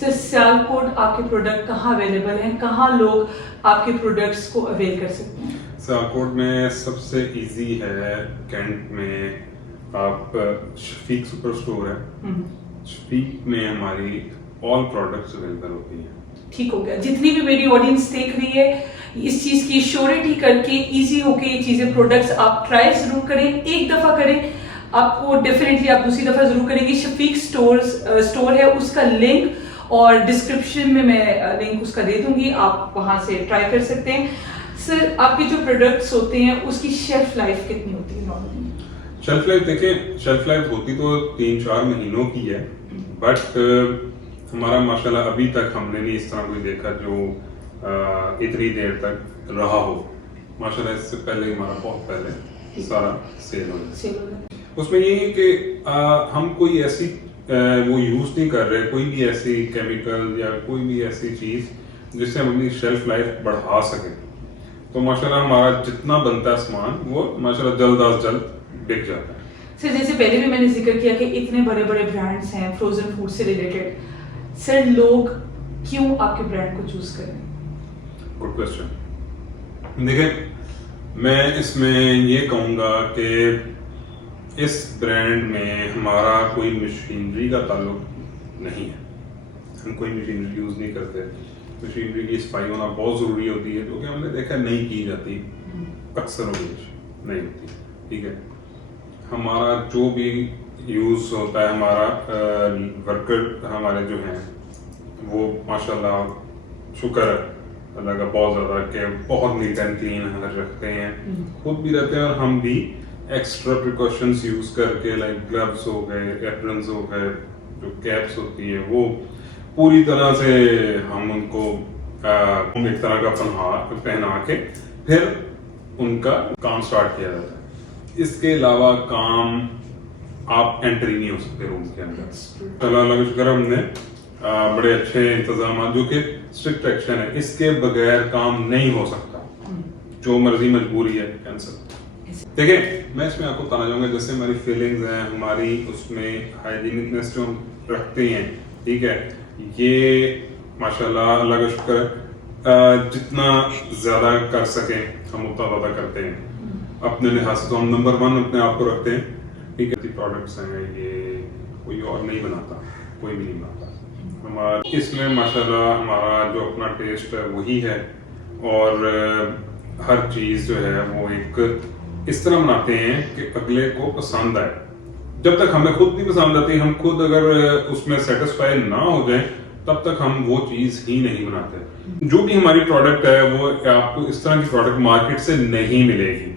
سر سیالکوٹ آپ کے پروڈکٹ کہاں اویلیبل ہیں, کہاں لوگ آپ کے پروڈکٹس کو اویل کر سکتے ہیں؟ سیالکوٹ میں سب سے ایزی ہے کینٹ میں, آپ شفیق سپر اسٹور ہے, شفیق میں ہماری آل پروڈکٹس اویلیبل ہوتی ہیں. ٹھیک ہو گیا. جتنی بھی میری آڈینس دیکھ رہی ہے اس چیز کی شیورٹی کر کے ایزی ہو کے یہ چیزیں پروڈکٹس آپ ٹرائی ضرور کریں, ایک دفعہ کریں, آپ کو ڈیفینیٹلی آپ دوسری دفعہ ضرور کریں گے. شفیق اسٹور ہے, اس کا لنک اور ڈسکرپشن میں لنک اس کا دے دوں گی, آپ وہاں سے ٹرائی کر سکتے ہیں. سر آپ کے جو پروڈکٹس ہوتے ہیں اس کی شیلف لائف کتنی ہوتی ہے نارملی؟ شیلف لائف دیکھیں, شیلف لائف ہوتی تو 3-4 مہینوں کی ہے, بٹ ہمارا ماشاءاللہ ابھی تک ہم نے نہیں اس طرح کوئی دیکھا جو اتنی دیر تک رہا ہو. ماشاءاللہ اس سے پہلے ہمارا بہت پہلے سارا سیل ہو جائے. اس میں یہ ہے کہ ہم کوئی ایسی وہ یوز نہیں کر رہے, کوئی بھی ایسی کیمیکل یا کوئی بھی ایسی چیز جس سے ہم اپنی شیلف لائف بڑھا سکیں. تو ماشاءاللہ ہمارا جتنا بنتا ہے سامان وہ ماشاءاللہ جلد از جلد بک جاتا ہے. سر جیسے پہلے بھی میں نے ذکر کیا کہ اتنے بڑے بڑے برانڈس ہیں فروزن فوڈ سے ریلیٹڈ, سر لوگ کیوں آپ کے برانڈ کو چوز کریں؟ Good question. دیکھیں میں اس میں یہ کہوں گا کہ اس برانڈ میں ہمارا کوئی مشینری کا تعلق نہیں ہے, ہم کوئی مشینری یوز نہیں کرتے. مشینری کی صفائی ہونا بہت ضروری ہوتی ہے, جو کہ ہم نے دیکھا نہیں کی جاتی, اکثر نہیں ہوتی. ٹھیک ہے, ہمارا جو بھی یوز ہوتا ہے, ہمارا ورکر ہمارے جو ہیں وہ ماشاءاللہ شکر ہے اللہ کا بہت زیادہ کہ بہت نیٹ اینڈ کلین رکھتے ہیں, خود بھی رہتے ہیں اور ہم بھی ایکسٹرا پریکاشنس یوز کر کے لائک گلوز ہو گئے, ایپرنز ہو گئے, جو کیپس ہوتی ہیں وہ پوری طرح سے ہم ان کو ایک طرح کا پہنا کے پھر ان کا کام سٹارٹ کیا جاتا ہے. اس کے علاوہ کام آپ انٹری نہیں ہو سکتے روم کے اندر. اللہ کا شکر ہم نے بڑے اچھے انتظامات, جو کہ اسٹرکٹ ایکشن ہے, اس کے بغیر کام نہیں ہو سکتا, جو مرضی مجبوری ہے کینسل. دیکھیں میں اس میں آپ کو بتانا چاہوں گا, جیسے ہماری فیلنگز ہیں, ہماری اس میں ہائیجینکنیس جو ہم رکھتے ہیں, ٹھیک ہے, یہ ماشاءاللہ اللہ کا شکر ہے جتنا زیادہ کر سکیں ہم اتنا زیادہ کرتے ہیں. اپنے لحاظ سے تو ہم نمبر 1 اپنے آپ کو رکھتے ہیں. ٹھیک ہے, پروڈکٹس ہیں یہ کوئی اور نہیں بناتا, کوئی بھی نہیں بناتا. ہمارا اس میں ماشاءاللہ ہمارا جو اپنا ٹیسٹ ہے وہی ہے, اور ہر چیز جو ہے وہ ایک اس طرح بناتے ہیں کہ اگلے کو پسند آئے. جب تک ہمیں خود نہیں پسند آتی, ہم خود اگر اس میں سیٹسفائی نہ ہو جائیں, تب تک ہم وہ چیز ہی نہیں بناتے. جو بھی ہماری پروڈکٹ ہے وہ آپ کو اس طرح کی پروڈکٹ مارکیٹ سے نہیں ملے گی.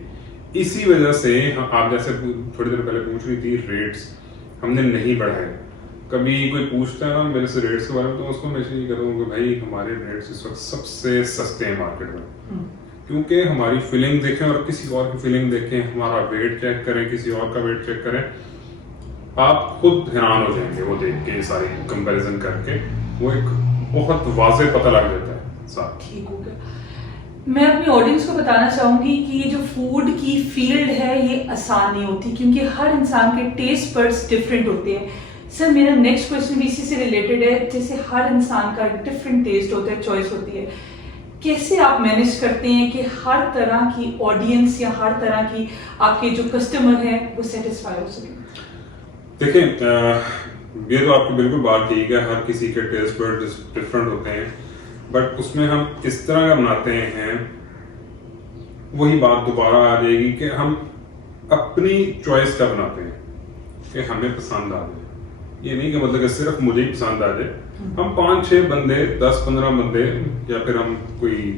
اسی وجہ سے آپ جیسے تھوڑی دیر پہلے پوچھ رہی تھی ریٹس ہم نے نہیں بڑھائے. کبھی کوئی پوچھتا ہے نا میرے سے ریٹس کے بارے میں, تو اس کو میں یہ کہتا ہوں کہ بھائی ہمارے ریٹس اس وقت سب سے سستے ہیں مارکیٹ میں, کیونکہ ہماری فیلنگ دیکھیں اور کسی اور کی فیلنگ دیکھیں, ہمارا ویٹ چیک کریں, کسی اور کا ویٹ چیک کریں, آپ خود حیران ہو جائیں گے وہ دیکھ کے, ساری کمپیریزن کر کے وہ ایک بہت واضح پتہ لگ جاتا ہے صاحب. ٹھیک ہو گیا. میں اپنی آڈینس کو بتانا چاہوں گی کہ یہ جو فوڈ کی فیلڈ ہے یہ آسان نہیں ہوتی, کیونکہ ہر انسان کے ٹیسٹ برڈس ڈفرینٹ ہوتے ہیں. سر میرا نیکسٹ کویشچن بھی اسی سے ریلیٹڈ ہے, جیسے ہر انسان کا ڈفرینٹ ٹیسٹ ہوتا ہے, چوائس ہوتی ہے, کیسے آپ مینیج کرتے ہیں کہ ہر طرح کی آڈینس یا ہر طرح کی آپ کے جو کسٹمر ہیں وہ سیٹسفائی ہو سکیں؟ دیکھیں یہ تو آپ کی بالکل بات ٹھیک ہے, ہر کسی کے ٹیسٹ برڈ ڈفرینٹ ہوتے ہیں, بٹ اس میں ہم اس طرح کا بناتے ہیں, وہی بات دوبارہ آ جائے گی کہ ہم اپنی چوائس کا بناتے ہیں کہ ہمیں پسند آ جائے. یہ نہیں کہ مطلب کہ صرف مجھے ہی پسند آ جائے, ہم 5-6 بندے 10-15 بندے یا پھر ہم کوئی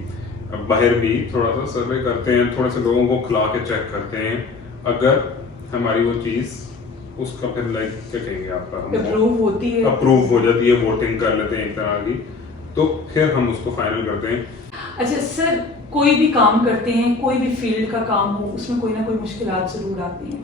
باہر بھی تھوڑا سا سروے کرتے ہیں, تھوڑے سے لوگوں کو کھلا کے چیک کرتے ہیں, اگر ہماری وہ چیز اس کا پھر لائک کیا کہیں گے آپ کا اپروو ہو جاتی ہے, ووٹنگ کر لیتے ہیں ایک طرح کی, تو پھر ہم اس کو فائنل کرتے ہیں. اچھا سر, کوئی بھی کام کرتے ہیں, کوئی بھی فیلڈ کا کام ہو, اس میں کوئی نہ کوئی مشکلات ضرور آتی ہیں.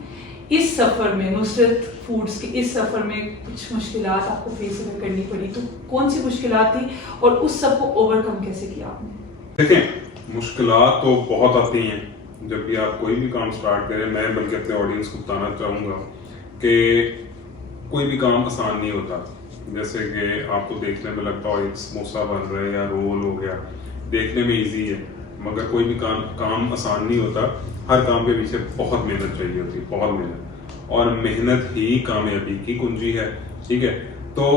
اس سفر میں نصرت فوڈز کے اس سفر میں کچھ مشکلات آپ کو فیس کرنی پڑی, تو کون سی مشکلات تھی اور اس سب کو اوور کم کیسے کیا آپ نے؟ دیکھیں مشکلات تو بہت آتی ہیں جب بھی آپ کوئی بھی کام سٹارٹ کریں. میں بلکہ اپنے آڈینس کو بتانا چاہوں گا کہ کوئی بھی کام آسان نہیں ہوتا. جیسے کہ آپ کو دیکھنے میں لگتا ہو ایک سموسا بن رہا ہے یا رول ہو گیا, دیکھنے میں ایزی ہے, مگر کوئی بھی کام آسان نہیں ہوتا. ہر کام کے پیچھے بہت محنت چاہیے ہوتی ہے, بہت محنت, اور محنت ہی کامیابی کی کنجی ہے. ٹھیک ہے, تو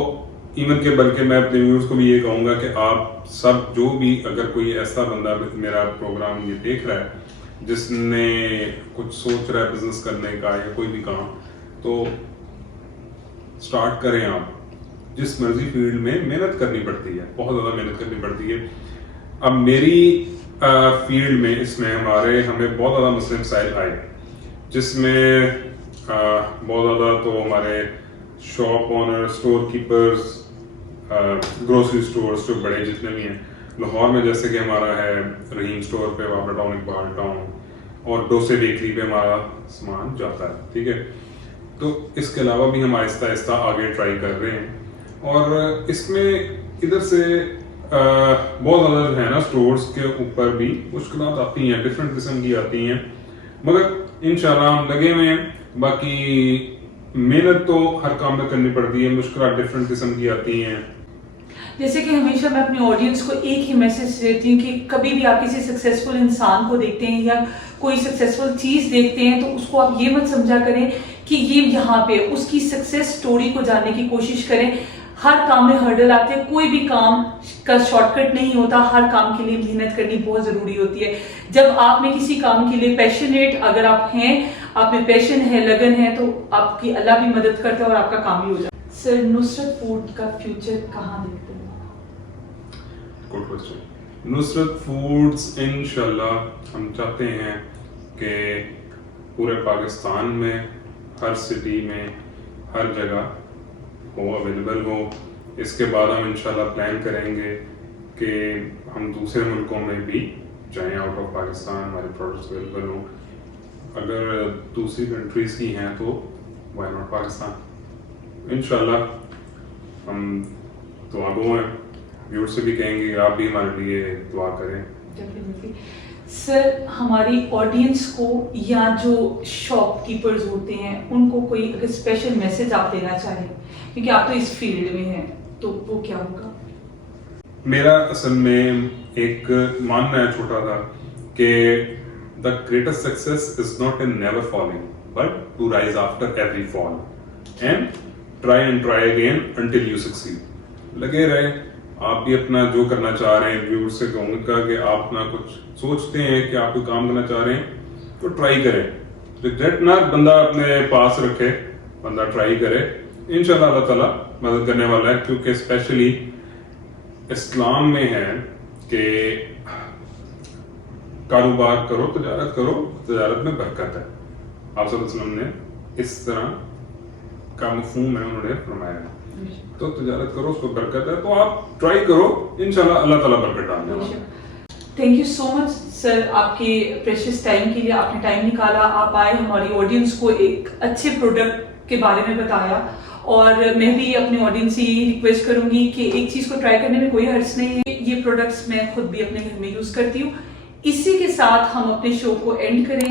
ایون کہ بلکہ میں اپنے ویورز کو بھی یہ کہوں گا کہ آپ سب جو بھی, اگر کوئی ایسا بندہ میرا پروگرام یہ دیکھ رہا ہے جس نے کچھ سوچ رہا ہے بزنس کرنے کا یا کوئی بھی کام, تو سٹارٹ کریں. آپ جس مرضی فیلڈ میں محنت کرنی پڑتی ہے, بہت زیادہ محنت کرنی پڑتی ہے. اب میری فیلڈ میں اس میں ہمیں بہت زیادہ مسئلے مسائل آئے, جس میں بہت زیادہ تو ہمارے shop owner, store keepers, grocery stores جو بڑے جتنے بھی ہیں لاہور میں, جیسے کہ ہمارا ہے رحیم اسٹور پہ وابر ٹاؤن, اقبال ٹاؤن, اور ڈوسے بیکری پہ ہمارا سامان جاتا ہے. ٹھیک ہے, تو اس کے علاوہ بھی ہم آہستہ آہستہ آگے ٹرائی کر رہے ہیں. اور اس میں ادھر سے بہت زیادہ جو ہے نا اسٹورس کے اوپر بھی مشکلات آتی ہیں, ڈفرینٹ قسم کی آتی ہیں, مگر انشاءاللہ ہم لگے ہوئے ہیں. باقی محنت تو ہر کام میں کرنی پڑتی ہے, مشکلات ڈفرینٹ قسم کی آتی ہیں. جیسے کہ ہمیشہ میں اپنے آڈینس کو ایک ہی میسج دیتی ہوں کہ کبھی بھی آپ کسی سکسیزفل انسان کو دیکھتے ہیں یا کوئی سکسیزفل چیز دیکھتے ہیں تو اس کو آپ یہ مت سمجھا کریں کہ یہ یہاں پہ, اس کی سکسیس سٹوری کو جاننے کی کوشش کریں. ہر کام میں ہرڈل آتے ہیں, کوئی بھی کام کا شارٹ کٹ نہیں ہوتا, ہر کام کے لیے محنت کرنی بہت ضروری ہوتی ہے. جب آپ میں کسی کام کے لیے پیشنیٹ اگر آپ ہیں, آپ میں پیشن ہے, لگن ہے, تو آپ کی اللہ بھی مدد کرتا ہے اور آپ کا کام بھی ہو جاتا ہے. سر, نصرت فوڈ کا فیوچر کہاں دیکھتے ہیں؟ Good question. نصرت فوڈز انشاءاللہ ہم چاہتے ہیں کہ پورے پاکستان میں, ہر سٹی میں, ہر جگہ ہو, اویلیبل ہو. اس کے بعد ہم انشاءاللہ پلان کریں گے کہ ہم دوسرے ملکوں میں بھی جائیں, آؤٹ آف پاکستان ہمارے پروڈکٹس اویلیبل ہوں. اگر دوسری کنٹریز کی ہیں تو وائی ناٹ پاکستان. انشاءاللہ ہم دعا گو ہیں, ویور سے بھی کہیں گے آپ بھی ہمارے لیے دعا کریں. سر, ہماری آڈینس کو یا جو شاپ کیپرز ہوتے ہیں ان کو کوئی اگر اسپیشل میسج آپ دینا چاہیں, کیونکہ آپ تو اس فیلڈ میں ہیں, تو وہ کیا ہوگا؟ میرا اصل میں ایک ماننا ہے چھوٹا تھا کہ the greatest success is not in never falling but to rise after every fall and try again until you succeed. لگے رہے, آپ بھی اپنا جو کرنا چاہ رہے ہیں, ویور سے کہوں گا کہ آپ اپنا کچھ سوچتے ہیں کہ آپ کوئی کام کرنا چاہ رہے ہیں تو ٹرائی کریں. ریگریٹ نہ بندہ اپنے پاس رکھے, بندہ ٹرائی کرے. انشاءاللہ اللہ تعالیٰ مدد کرنے والا ہے, کیونکہ اسپیشلی اسلام میں ہے کہ کاروبار کرو, تجارت کرو, تجارت میں برکت ہے. آپ صلی اللہ علیہ وسلم نے اس طرح کا مفہوم ہے انہوں نے فرمایا ہے. تو تجارت کرو, اس کو برکت ہے, تو آپ ٹرائی کرو, انشاءاللہ اللہ تعالیٰ برکت ڈالنے والا ہے. تھینک یو سو مچ سر, آپ کے پریشیس ٹائم کے لیے آپ نے ٹائم نکالا, آپ آئے, ہماری آڈینس کو ایک اچھے پروڈکٹ کے بارے میں بتایا. اور میں بھی اپنے آڈینس سے یہی ریکویسٹ کروں گی کہ ایک چیز کو ٹرائی کرنے میں کوئی حرج نہیں ہے. یہ پروڈکٹس میں خود بھی اپنے گھر میں یوز کرتی ہوں. اسی کے ساتھ ہم اپنے شو کو اینڈ کریں.